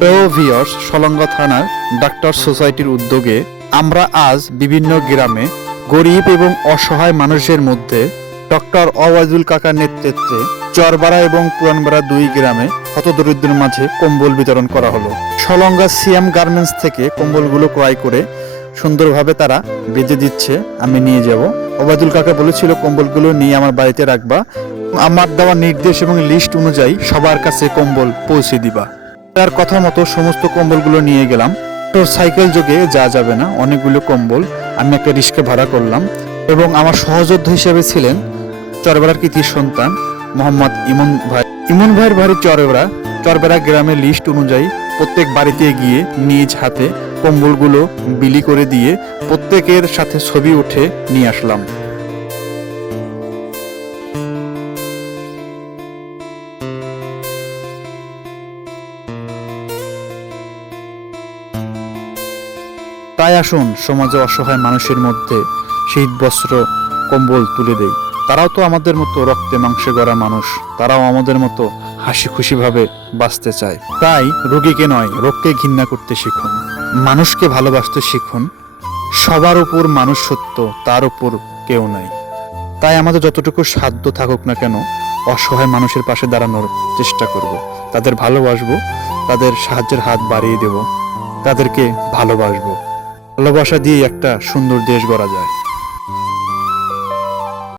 Viewers, Salanga থানার doctor সোসাইটির উদ্যোগে আমরা আজ বিভিন্ন গ্রামে গরিব এবং অসহায় মানুষের মধ্যে ডক্টর ওবায়দুল কাকার নেতৃত্বে চরবাড়া এবং পুরানবাড়া দুই গ্রামে হতদরিদ্রের মাঝে কম্বল বিতরণ করা হলো। সলঙ্গা সিএম গার্মেন্টস থেকে কম্বলগুলো ক্রয় করে সুন্দরভাবে তারা বেঁধে দিচ্ছে। আমি নিয়ে যাব। ওবায়দুল কাকা বলেছিল কম্বলগুলো নিয়ে আমার বাড়িতে রাখবা, আমার দেওয়া নির্দেশ এবং লিস্ট অনুযায়ী সবার কাছে কম্বল পৌঁছে দিবা। তার কথা মতো সমস্ত কম্বলগুলো নিয়ে গেলাম। তো সাইকেল যোগে যা যাবে না, অনেকগুলো কম্বল আমি একটা রিস্কে ভাড়া করলাম এবং আমার সহযোদ্ধা হিসেবে ছিলেন চরবেড়ার কৃতি সন্তান মোহাম্মদ ইমন ভাইয়ের বাড়ি চরবেড়া গ্রামের লিস্ট অনুযায়ী প্রত্যেক বাড়িতে গিয়ে নিজ হাতে কম্বলগুলো বিলি করে দিয়ে প্রত্যেকের সাথে ছবি উঠে নিয়ে আসলাম। তাই আসুন সমাজে অসহায় মানুষের মধ্যে শীত বস্ত্র কম্বল তুলে দেই। তারাও তো আমাদের মতো রক্তে মাংসে গড়া মানুষ, তারাও আমাদের মতো হাসি খুশিভাবে বাঁচতে চায়। তাই রোগীকে নয়, রোগকে ঘৃণা করতে শিখুন, মানুষকে ভালোবাসতে শিখুন। সবার উপর মানুষ সত্য, তার উপর কেউ নাই। তাই আমাদের যতটুকু সাধ্য থাকুক না কেন অসহায় মানুষের পাশে দাঁড়ানোর চেষ্টা করব। তাদের ভালোবাসবো, তাদের সাহায্যের হাত বাড়িয়ে দেব, তাদেরকে ভালোবাসবো। ভালোবাসা দিয়ে একটা সুন্দর দেশ গড়া যায়।